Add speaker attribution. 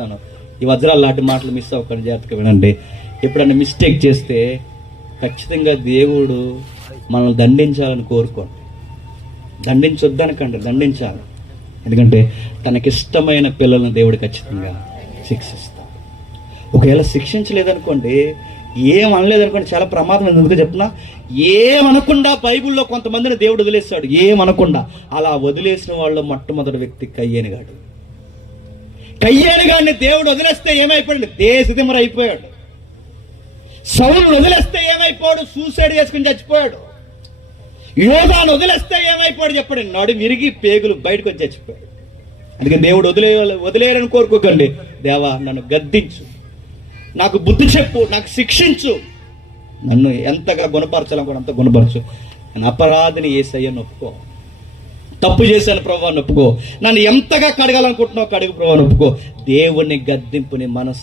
Speaker 1: చెప్తున్నాను. ఈ వజ్రాలు లాంటి మాటలు మిస్ అవ్వకండి జాగ్రత్తగా వినండి. ఎప్పుడన్నా మిస్టేక్ చేస్తే ఖచ్చితంగా దేవుడు మనల్ని దండించాలని కోరుకోండి. దండించొద్దనకండి దండించాలి. ఎందుకంటే తనకిష్టమైన పిల్లలను దేవుడు ఖచ్చితంగా శిక్షిస్తాడు. ఒకవేళ శిక్షించలేదనుకోండి ఏం అనలేదనుకోండి చాలా ప్రమాదం ఎందుకు చెప్తున్నా? ఏమనకుండా బైబిల్లో కొంతమందిని దేవుడు వదిలేస్తాడు. ఏమనకుండా అలా వదిలేసిన వాళ్ళు మొట్టమొదటి వ్యక్తి కయ్యేనిగాడు గాడు. కయ్యేని గారిని దేవుడు వదిలేస్తే ఏమైపోయాడు? దేశదిమర అయిపోయాడు. సౌలు వదిలేస్తే ఏమైపోయాడు? సూసైడ్ చేసుకుని చచ్చిపోయాడు. యోధాను వదిలేస్తే ఏమైపోయాడు చెప్పండి? నడు విరిగి పేగులు బయటకు వచ్చి చచ్చిపోయాడు. అందుకే దేవుడు వదిలే వదిలేయాలని కోరుకోకండి. దేవా నన్ను గద్దించు. నాకు బుద్ధి చెప్పు నాకు శిక్షించు. నన్ను ఎంతగా గుణపరచాలనుకో అంత గుణపరచు. నేను అపరాధిని ఏసయ్య ఒప్పుకో తప్పు చేశాను ప్రభావ నొప్పుకో. నన్ను ఎంతగా కడగాలనుకుంటున్నావు కడుగు ప్రభావ నొప్పుకో. దేవుని గద్దింపుని మనసు